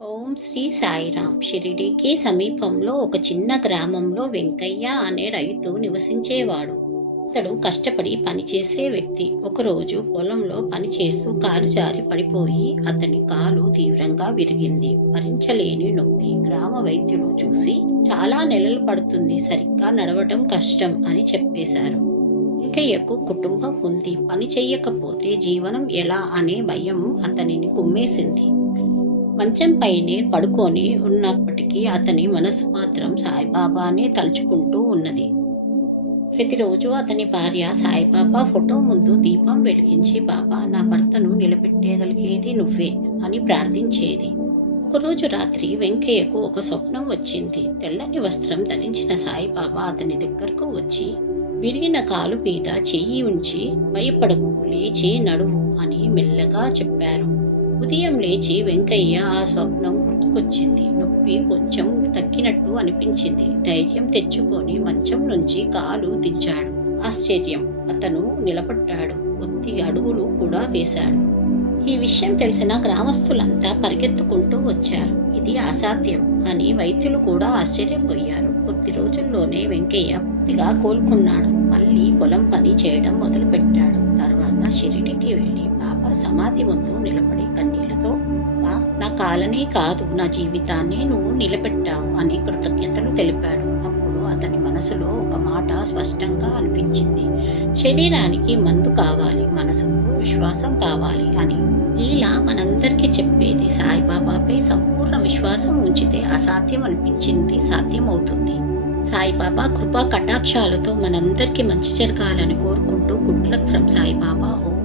ఓం శ్రీ సాయిరాం. షిరిడీకి సమీపంలో ఒక చిన్న గ్రామంలో వెంకయ్య అనే రైతు నివసించేవాడు. అతడు కష్టపడి పనిచేసే వ్యక్తి. ఒకరోజు పొలంలో పనిచేస్తూ కాలు జారి పడిపోయి అతని కాలు తీవ్రంగా విరిగింది. భరించలేని నొప్పి. గ్రామ వైద్యులు చూసి చాలా నెలలు పడుతుంది, సరిగ్గా నడవటం కష్టం అని చెప్పేశారు. వెంకయ్యకు కుటుంబం ఉంది. పని చెయ్యకపోతే జీవనం ఎలా అనే భయం అతనిని కుమ్మేసింది. మంచం పైనే పడుకొని ఉన్నప్పటికీ అతని మనసు మాత్రం సాయిబాబానే తలుచుకుంటూ ఉన్నది. ప్రతిరోజు అతని భార్య సాయిబాబా ఫోటో ముందు దీపం వెలిగించి, బాబా, నా భర్తను నిలబెట్టగలిగేది నువ్వే అని ప్రార్థించేది. ఒకరోజు రాత్రి వెంకయ్యకు ఒక స్వప్నం వచ్చింది. తెల్లని వస్త్రం ధరించిన సాయిబాబా అతని దగ్గరకు వచ్చి, విరిగిన కాలు మీద చెయ్యి ఉంచి, భయపడకు, లేచి నడువు అని మెల్లగా చెప్పారు. ఉదయం లేచి వెంకయ్య ఆ స్వప్నం గుర్తుకొచ్చింది. నొప్పి కొంచెం తగ్గినట్టు అనిపించింది. ధైర్యం తెచ్చుకొని మంచం నుంచి కాలు దించాడు. ఆశ్చర్యం, అతను నిలబడ్డాడు. కొద్ది అడుగులు కూడా వేశాడు. ఈ విషయం తెలిసిన గ్రామస్తులంతా పరిగెత్తుకుంటూ వచ్చారు. ఇది అసాధ్యం అని వైద్యులు కూడా ఆశ్చర్యపోయారు. కొద్ది రోజుల్లోనే వెంకయ్య పూర్తిగా కోలుకున్నాడు. మళ్ళీ పొలం పని చేయడం మొదలుపెట్టాడు. తర్వాత షిరిడీకి వెళ్ళి బాబా సమాధి ముందు నిలబడి కన్నీళ్లతో, బా, నా కాలనే కాదు, నా జీవితాన్నే నువ్వు నిలబెట్టావు అని కృతజ్ఞతలు తెలిపాడు. అప్పుడు అతని మనసులో ఒక మాట స్పష్టంగా అనిపించింది. శరీరానికి మందు కావాలి, మనసుకు విశ్వాసం కావాలి అని. ఇలా మనందరికీ చెప్పేది, సాయిబాబాపై సంపూర్ణ విశ్వాసం ఉంచితే అసాధ్యం అనిపించింది సాధ్యమవుతుంది. సాయిబాబా కృపా కటాక్షాలతో మనందరికీ మంచి జరగాలని కోరుకుంటూ, good luck from Saibaba. Om